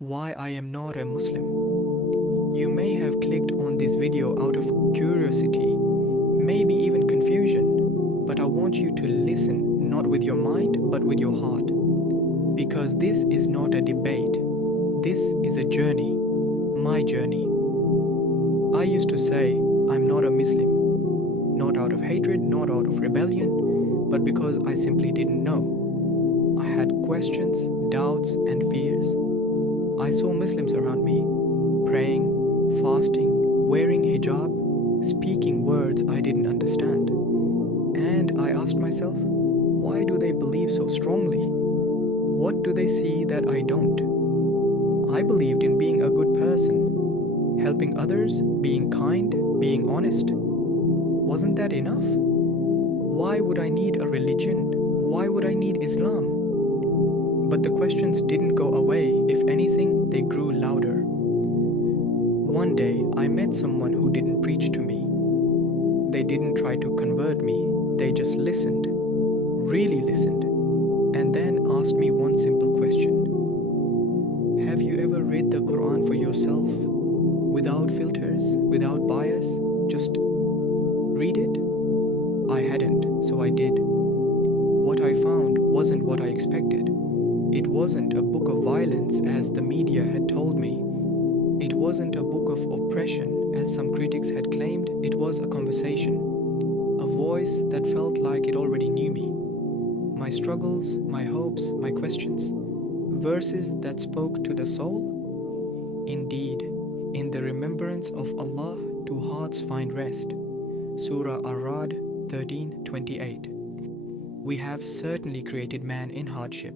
Why I am not a Muslim. You may have clicked on this video out of curiosity, maybe even confusion, but I want you to listen not with your mind but with your heart. Because this is not a debate, this is a journey, my journey. I used to say I'm not a Muslim, not out of hatred, not out of rebellion, but because I simply didn't know. I had questions, doubts, and fears. I saw Muslims around me, praying, fasting, wearing hijab, speaking words I didn't understand. And I asked myself, why do they believe so strongly? What do they see that I don't? I believed in being a good person, helping others, being kind, being honest. Wasn't that enough? Why would I need a religion? Why would I need Islam? But the questions didn't go away. If anything, they grew louder. One day, I met someone who didn't preach to me. They didn't try to convert me. They just listened, really listened, and then asked me one simple question. Have you ever read the Qur'an for yourself, without filters, without bias? Just read it? I hadn't, so I did. What I found wasn't what I expected. It wasn't a book of violence as the media had told me. It wasn't a book of oppression as some critics had claimed. It was a conversation, a voice that felt like it already knew me. My struggles, my hopes, my questions, verses that spoke to the soul. Indeed, in the remembrance of Allah do hearts find rest. Surah Ar-Ra'd 13:28. We have certainly created man in hardship.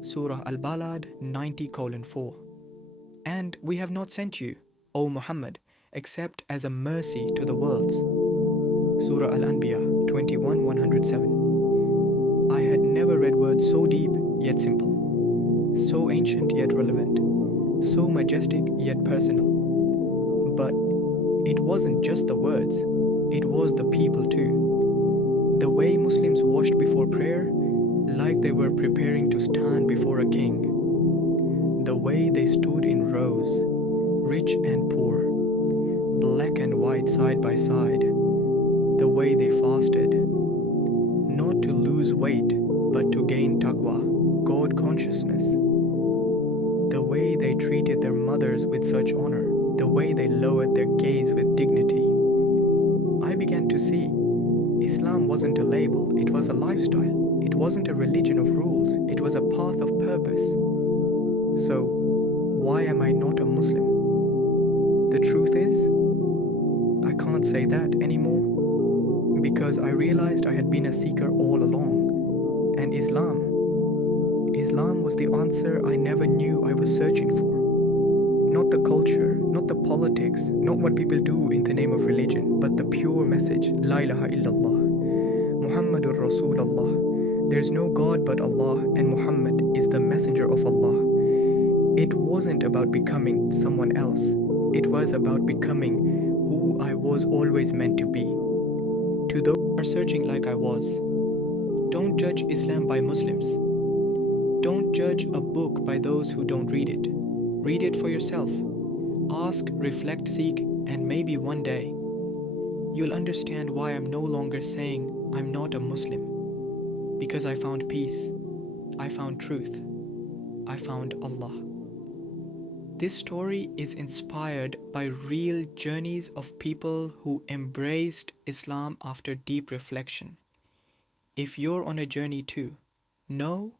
Surah Al-Balad 90:4. And we have not sent you, O Muhammad, except as a mercy to the worlds. Surah Al-Anbiya 21:107. I had never read words so deep yet simple, so ancient yet relevant, so majestic yet personal. But it wasn't just the words, it was the people too. The way Muslims washed before prayer, like they were preparing to stand before a king. The way they stood in rows, rich and poor, black and white side by side. The way they fasted, not to lose weight, but to gain taqwa, God consciousness. The way they treated their mothers with such honor, the way they lowered their gaze with dignity. I began to see Islam wasn't a label, it was a lifestyle. It wasn't a religion of rules, it was a path of purpose. So, why am I not a Muslim? The truth is, I can't say that anymore, because I realized I had been a seeker all along. And Islam was the answer I never knew I was searching for. Not the culture, not the politics, not what people do in the name of religion, but the pure message, La ilaha illallah, Muhammadur Rasulullah. There's no God but Allah, and Muhammad is the messenger of Allah. It wasn't about becoming someone else. It was about becoming who I was always meant to be. To those who are searching like I was, don't judge Islam by Muslims. Don't judge a book by those who don't read it. Read it for yourself. Ask, reflect, seek, and maybe one day you'll understand why I'm no longer saying I'm not a Muslim. Because I found peace, I found truth, I found Allah. This story is inspired by real journeys of people who embraced Islam after deep reflection. If you're on a journey too, know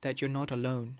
that you're not alone.